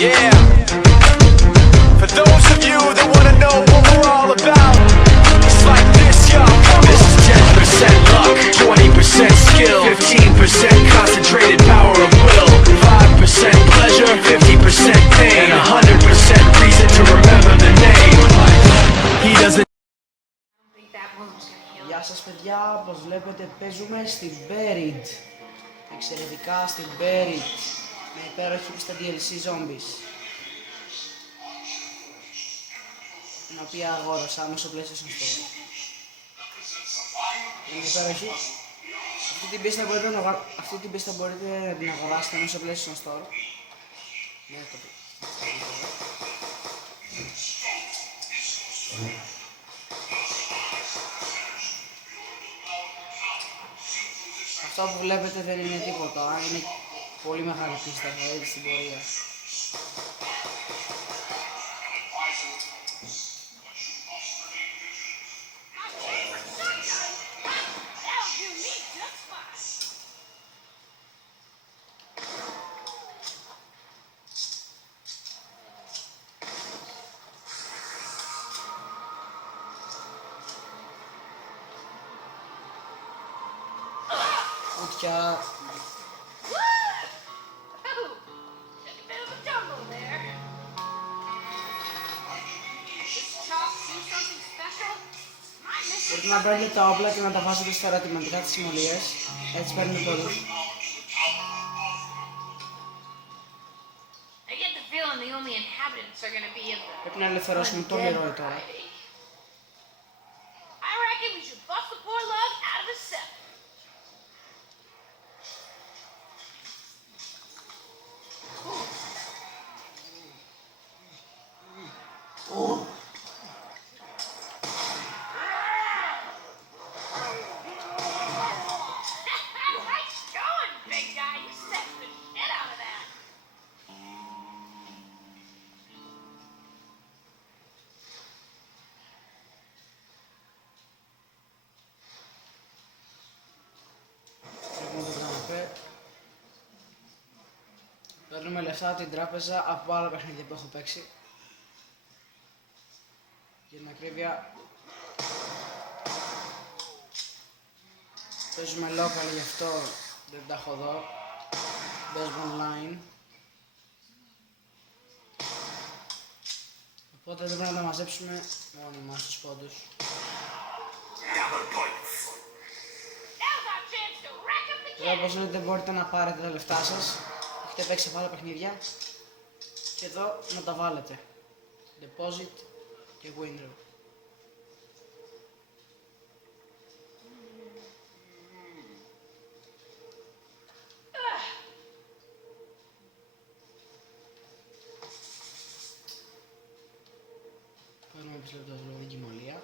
Yeah. For those of you that wanna know what we're all about, it's like this, yo. This is 10% luck, 20% skill, 15% concentrated power of will, 5% pleasure, 50% pain, and 100% reason to remember the name. He doesn't. Γεια σας παιδιά, όπως βλέπετε παίζουμε στην Buried. Εξαιρετικά στην Buried, με υπέροχη στα DLC Zombies, την οποία αγόρασα μέσω PlayStation Store. Είναι υπέροχη. Αυτή την πίστα μπορείτε να την αγοράσετε μέσω PlayStation Store. Αυτό που βλέπετε δεν είναι τίποτα, είναι πολύ μεγάλη πίστα, θα δείτε στην πορεία. Κουτιά. Μπορείτε να παίρνετε τα όπλα και να τα βάζετε στα ερωτηματικά της συμμολίας. Έτσι παίρνετε πόδους. Πρέπει να ελευθερώσουμε το Leroy τώρα. Παίρνουμε λεφτά από την τράπεζα από άλλα παιχνίδια που έχω παίξει. Για την ακρίβεια παίζουμε local, γι' αυτό δεν τα έχω εδώ. Παίζουμε online. Οπότε δεν πρέπει να τα μαζέψουμε μόνοι μας τους πόντους. Εδώ όπως λέτε μπορείτε να πάρετε τα λεφτά σας. Έχετε παίξει από άλλα παιχνίδια και εδώ να τα βάλετε. Deposit και Winrow. Παίρνουμε επισλεπτό την κοιμωλία.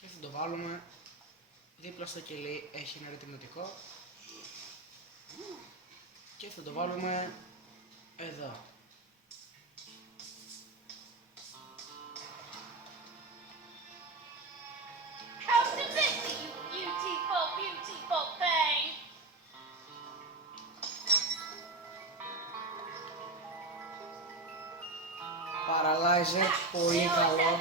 Και θα το βάλουμε δίπλα στο κελί, έχει ένα αριθμητικό. Και θα το βάλουμε εδώ. Paralyzer, πολύ καλό.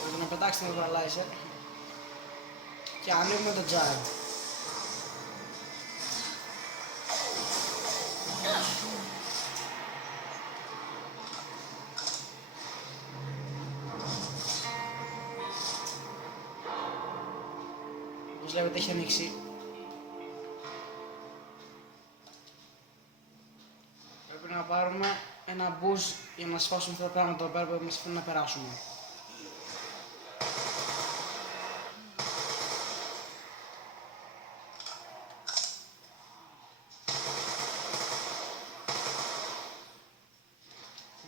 Πρέπει να πετάξετε το Paralyzer και ανοίγουμε το Giant. Όπως βλέπετε έχει ανοίξει. Πρέπει να πάρουμε ένα boost για να σφάσουμε αυτά τα πράγματα εδώ πέρα που μας θέλουν να περάσουμε.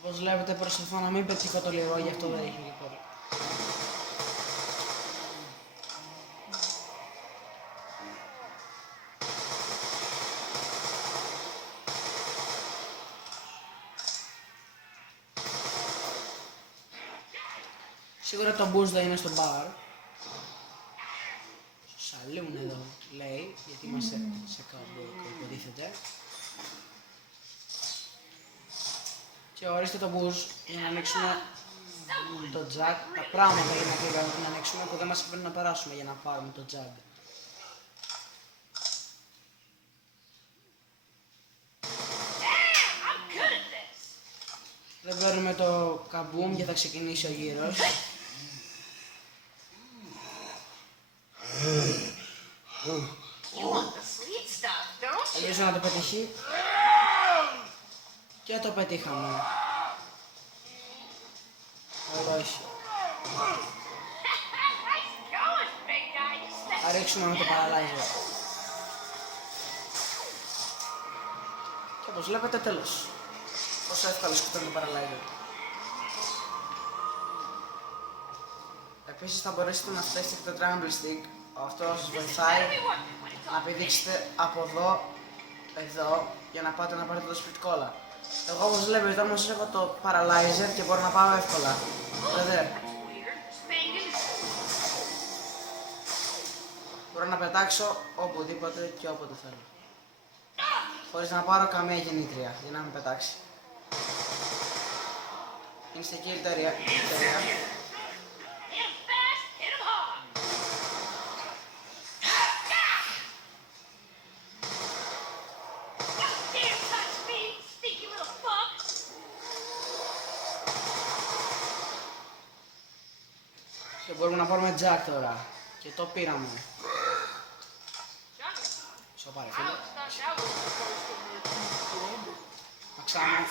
Όπως βλέπετε προσπαθώ να μην πετύχω το Leroy, γι' αυτό δεν έχει λοιπόν. Σίγουρα το boost δεν είναι στο bar. Στο saloon εδώ λέει, γιατί είμαστε σε κάπου υποτίθεται. Και ορίστε το boost για να ανοίξουμε το jack, τα πράγματα για να ανοίξουμε που δεν μας αφήνουν να περάσουμε για να πάρουμε το jack. Δεν παίρνουμε το καμπούμ και θα ξεκινήσει ο γύρος. You want the sweet stuff, don't you? Ελπίζω να το πετύχει. Και το πετύχαμε. Όχι. Nice going, big guy. You Θα ρίξουμε με το paralyzer. Και όπως βλέπετε τέλος. Πόσο εύκολο σκοτώνει το paralyzer. Επίσης θα μπορέσετε να φτιάξετε το triangle stick. Αυτό σας βοηθάει να πηδήξετε από εδώ, για να πάτε να πάρετε το split cola. Εγώ όπως βλέπετε όμως έχω το paralyzer και μπορώ να πάω εύκολα. Vedete? Μπορώ να πετάξω οπουδήποτε και όποτε θέλω. Χωρίς να πάρω καμία γεννήτρια για να με πετάξει. Είναι στην εκεί εταιρεία. Και μπορούμε να πάρουμε jack τώρα. Και το πήραμε. Σοπάρε φίλε. Αξάμε.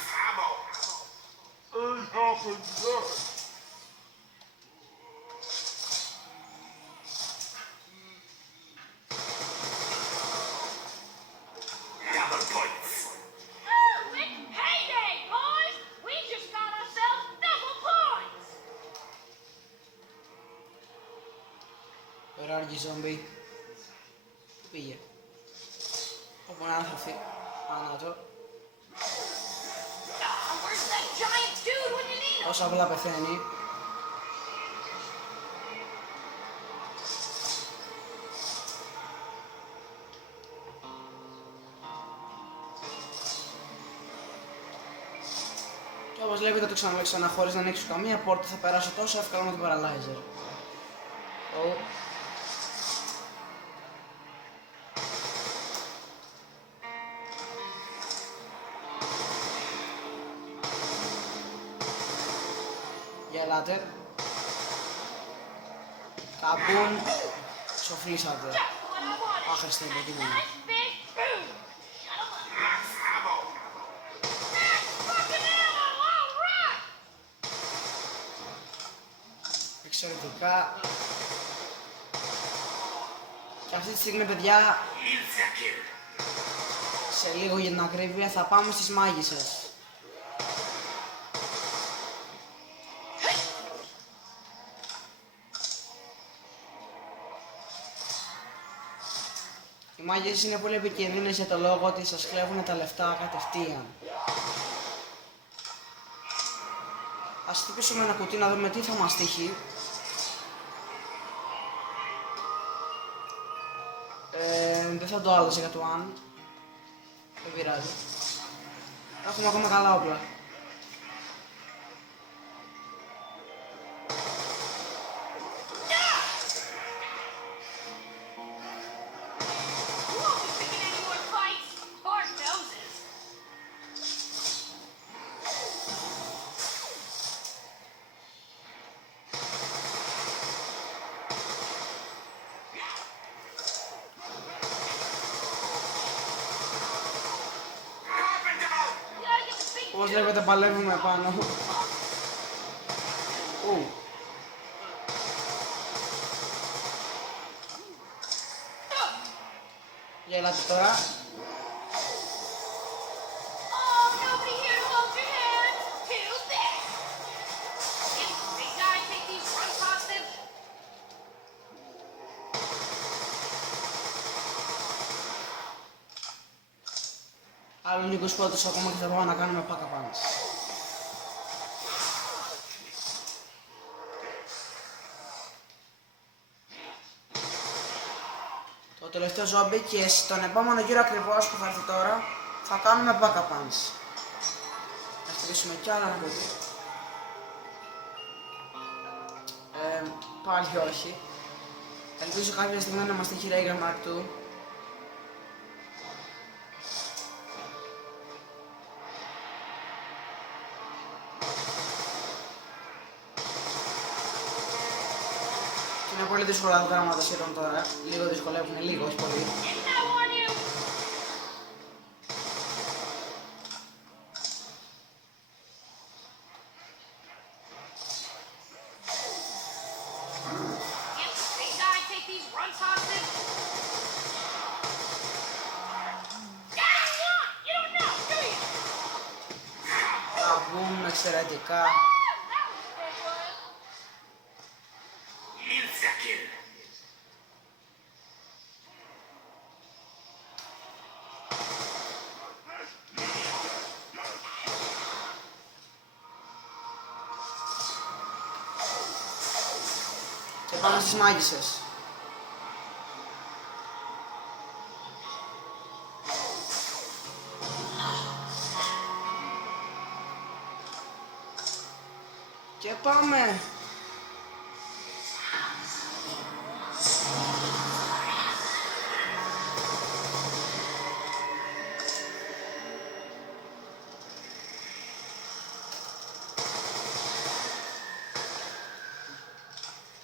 Τώρα άργη ζόμπι. Πού πήγε? Όπου να έρθει. Ανάτο. Όσο απλά πεθαίνει. Και όπως βλέπετε το ξανά χωρίς να ανοίξω καμία πόρτα θα περάσω τόσο εύκολα με την paralyzer. Γελάτε. Καμπούν. Σοφλήσατε. Άχρηστα υποκείμενα. Εξαιρετικά. Και αυτή τη στιγμή, παιδιά, σε λίγο για την ακρίβεια θα πάμε στις μάγισσες. Οι μάγισσες είναι πολύ επικίνδυνες για το λόγο ότι σας κλέβουν τα λεφτά κατευθείαν. Ας χτυπήσουμε ένα κουτί να δούμε τι θα μας τύχει. Δεν θα το άλλαζε για το αν. Δεν πειράζει. Έχουμε ακόμα καλά όπλα. Όπως βλέπετε παλεύουμε πάνω. Γελάτε τώρα. Άλλο λίγους πρώτους ακόμα και θα πάμε να κάνουμε πάκα πάνω. το τελευταίο ζόμπι και στον επόμενο γύρο ακριβώς που θα έρθει τώρα θα κάνουμε Pack a Punch. Θα χτυπήσουμε κι άλλα να το δει. Πάλι όχι. Ελπίζω κάποια στιγμή να μας τύχει Raygun Mark II. Είναι πολύ δύσκολα τα γράμματα σχεδόν τώρα. Λίγο δυσκολεύουν, λίγο, όχι πολύ. Didn't I warn you? Can't the big guy take these runs hostage? Yeah, I want! You don't know, do you? Θα βγουν εξαιρετικά. Oh, that was a big one. Και πάμε στις μάγισσες. Και πάμε.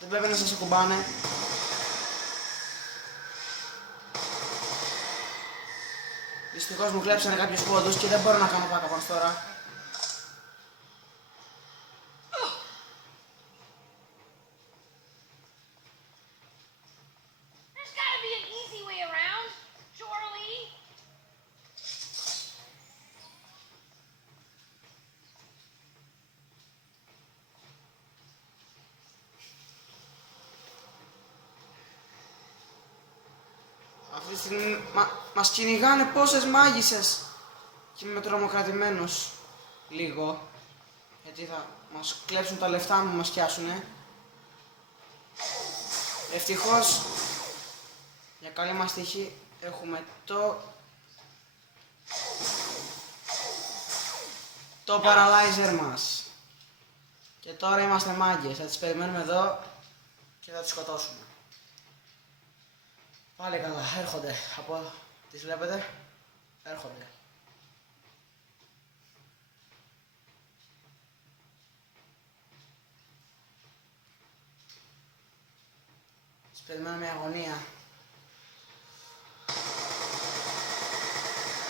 Δεν πρέπει να σας ακουμπάνε. Δυστυχώς μου κλέψανε κάποιους πόντους και δεν μπορώ να κάνω Pack a Punch τώρα. There's gotta be an easy way around, surely. Αυτή τη στιγμή μας κυνηγάνε πόσες μάγισσες. Και είμαι τρομοκρατημένος λίγο. Γιατί θα μας κλέψουν τα λεφτά μου, μας πιάσουνε. Ευτυχώς, για καλή μας τύχη, έχουμε το paralyzer μας. Και τώρα είμαστε μάγκες, θα τις περιμένουμε εδώ και θα τις σκοτώσουμε. Πάλι καλά, έρχονται. Τις βλέπετε, έρχονται. Τις περιμένουμε με αγωνία.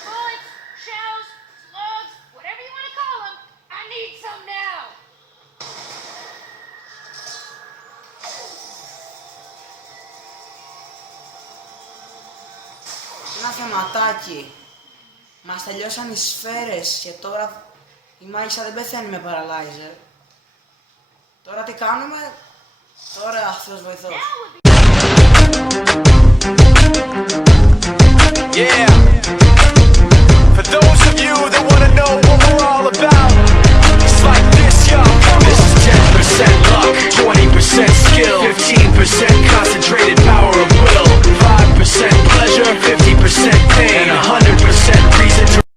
Bullets, shells, slugs, whatever you want to call them. I need some now. Ένα θεματάκι. Μας τελειώσαν οι σφαίρες και τώρα η μάγισσα δεν πεθαίνει με paralyzer. Τώρα τι κάνουμε? Τώρα Θεός βοηθός. Now would be